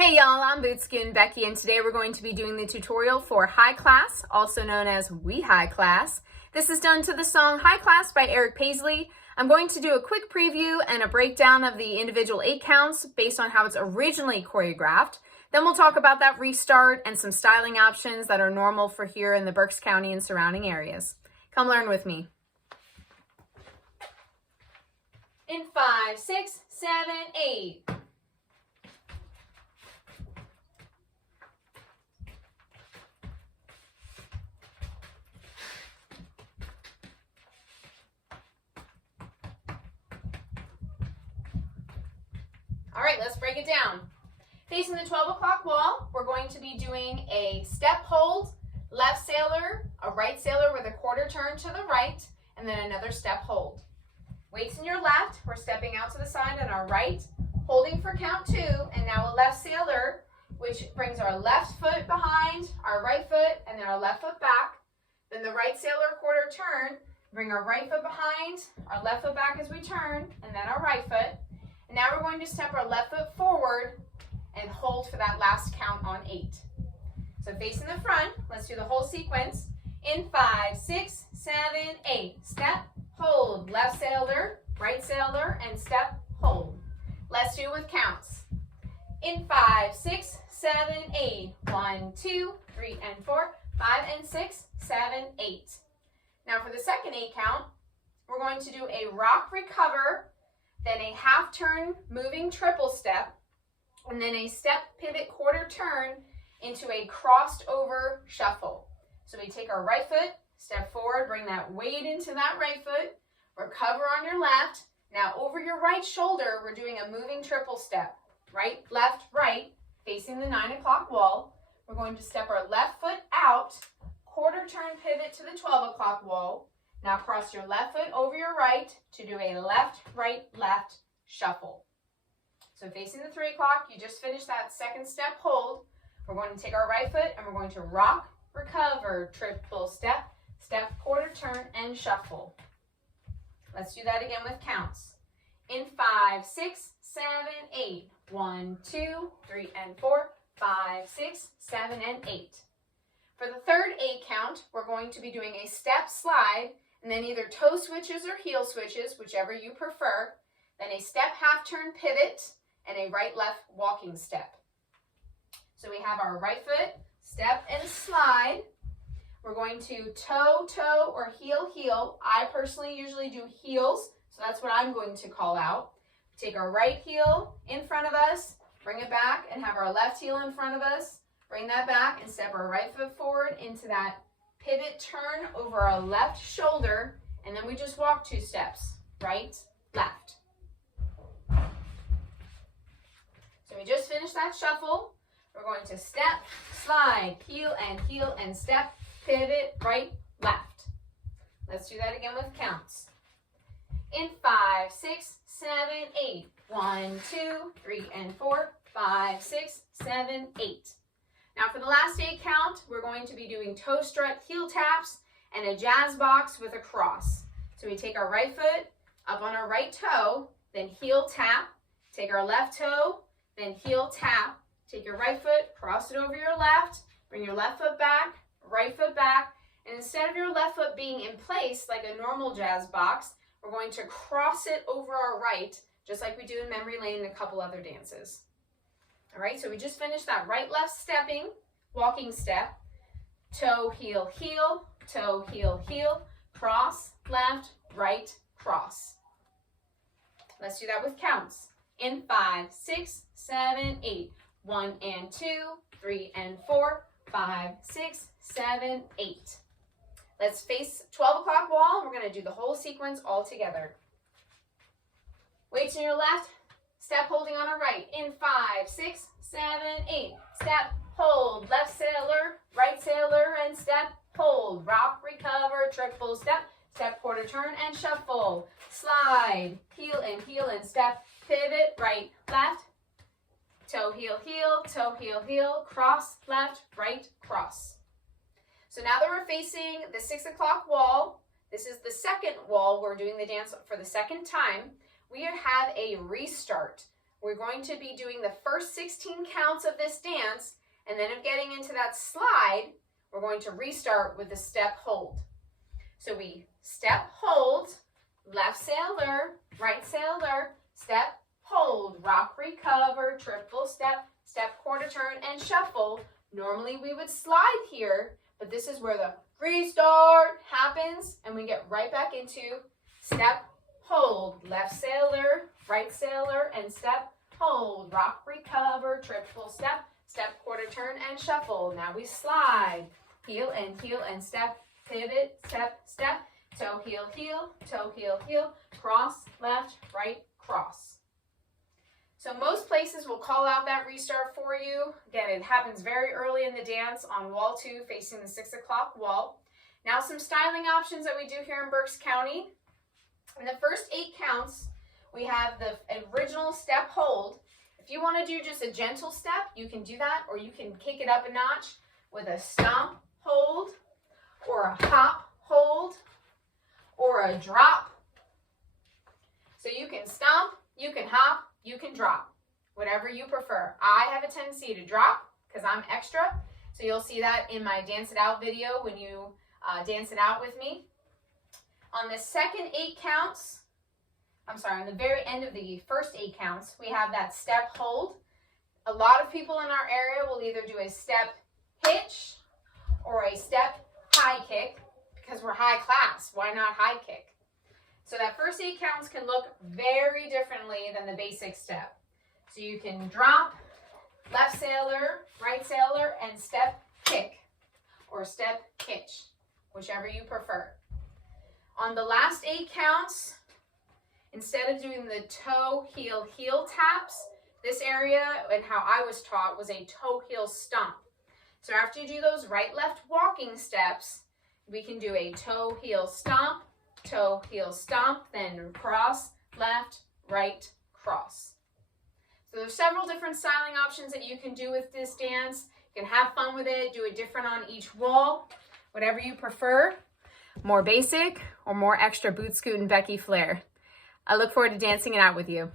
Hey y'all, I'm Scootin Becky, and today we're going to be doing the tutorial for High Class, also known as We High Class. This is done to the song High Class by Eric Paisley. I'm going to do a quick preview and a breakdown of the individual 8 counts based on how it's originally choreographed. Then we'll talk about that restart and some styling options that are normal for here in the Berks County and surrounding areas. Come learn with me. In 5, 6, 7, 8. All right, let's break it down. Facing the 12 o'clock wall, we're going to be doing a step hold, left sailor, a right sailor with a quarter turn to the right, and then another step hold. Weights in your left, we're stepping out to the side on our right, holding for count 2, and now a left sailor, which brings our left foot behind, our right foot, and then our left foot back. Then the right sailor quarter turn, bring our right foot behind, our left foot back as we turn, and then our right foot. And now we're going to step our left foot forward and hold for that last count on 8. So facing the front, let's do the whole sequence. In 5, 6, 7, 8. Step, hold, left sailor, right sailor, and step, hold. Let's do it with counts. In 5, 6, 7, 8. 1, 2, 3, and 4, 5, and 6, 7, 8. Now for the second 8 count, we're going to do a rock recover, then a half turn moving triple step, and then a step pivot quarter turn into a crossed over shuffle. So we take our right foot, step forward, bring that weight into that right foot, recover on your left. Now over your right shoulder, we're doing a moving triple step. Right, left, right, facing the 9 o'clock wall. We're going to step our left foot out, quarter turn pivot to the 12 o'clock wall. Now cross your left foot over your right to do a left, right, left shuffle. So facing the 3 o'clock, you just finished that second step hold. We're going to take our right foot and we're going to rock, recover, triple step, step, quarter turn, and shuffle. Let's do that again with counts. In 5, 6, 7, 8. 1, 2, 3, and 4, 5, 6, 7, and 8. For the third 8 count, we're going to be doing a step slide, and then either toe switches or heel switches, whichever you prefer, then a step half turn pivot, and a right left walking step. So we have our right foot, step and slide. We're going to toe, toe, or heel, heel. I personally usually do heels, so that's what I'm going to call out. Take our right heel in front of us, bring it back, and have our left heel in front of us. Bring that back and step our right foot forward into that pivot turn over our left shoulder, and then we just walk 2 steps, right, left. So we just finished that shuffle. We're going to step, slide, heel, and step, pivot, right, left. Let's do that again with counts. In 5, 6, 7, 8. 1, 2, 3, and 4, 5, 6, 7, 8. Now for the last 8 count, we're going to be doing toe strut heel taps and a jazz box with a cross. So we take our right foot up on our right toe, then heel tap, take our left toe, then heel tap, take your right foot, cross it over your left, bring your left foot back, right foot back, and instead of your left foot being in place like a normal jazz box, we're going to cross it over our right, just like we do in Memory Lane and a couple other dances. All right, so we just finished that right, left stepping, walking step, toe, heel, heel, toe, heel, heel, cross, left, right, cross. Let's do that with counts. In 5, 6, 7, 8. 1 and 2, 3 and 4, 5, 6, 7, 8. Let's face 12 o'clock wall. We're going to do the whole sequence all together. Weights in your left, step holding on our right. In 5, 6, 7, 8. Step, hold, left sailor, right sailor, and step, hold. Rock, recover, triple step, step, quarter turn, and shuffle. Slide, heel, and step, pivot, right, left, toe, heel, cross, left, right, cross. So now that we're facing the 6 o'clock wall, this is the second wall we're doing the dance for the second time, we have a restart. we're going to be doing the first 16 counts of this dance, and then of getting into that slide, we're going to restart with the step hold. So we step, hold, left sailor, right sailor, step, hold, rock, recover, triple step, step, quarter turn, and shuffle. Normally we would slide here, but this is where the restart happens, and we get right back into step, hold, left sailor, right sailor, and step, hold, rock, recover, triple step, step, quarter turn, and shuffle. Now we slide, heel, and step, pivot, step, step, toe, heel, toe, heel, cross, left, right, cross. So most places will call out that restart for you. Again, it happens very early in the dance on wall 2 facing the 6 o'clock wall. Now some styling options that we do here in Berks County. In the first 8 counts, we have the original step hold. If you want to do just a gentle step, you can do that, or you can kick it up a notch with a stomp hold, or a hop hold, or a drop. So you can stomp, you can hop, you can drop, whatever you prefer. I have a tendency to drop because I'm extra. So you'll see that in my Dance It Out video when you dance it out with me. On the second 8 counts, on the very end of the first 8 counts, we have that step hold. A lot of people in our area will either do a step hitch or a step high kick because we're high class. Why not high kick? So that first 8 counts can look very differently than the basic step. So you can drop, left sailor, right sailor, and step kick or step hitch, whichever you prefer. On the last 8 counts, instead of doing the toe, heel taps, this area and how I was taught was a toe, heel stomp. So after you do those right, left walking steps, we can do a toe, heel stomp, toe, heel stomp, then cross, left, right, cross. So there's several different styling options that you can do with this dance. You can have fun with it, do it different on each wall, whatever you prefer. More basic or more extra boot Scootin Becky flair. I look forward to dancing it out with you.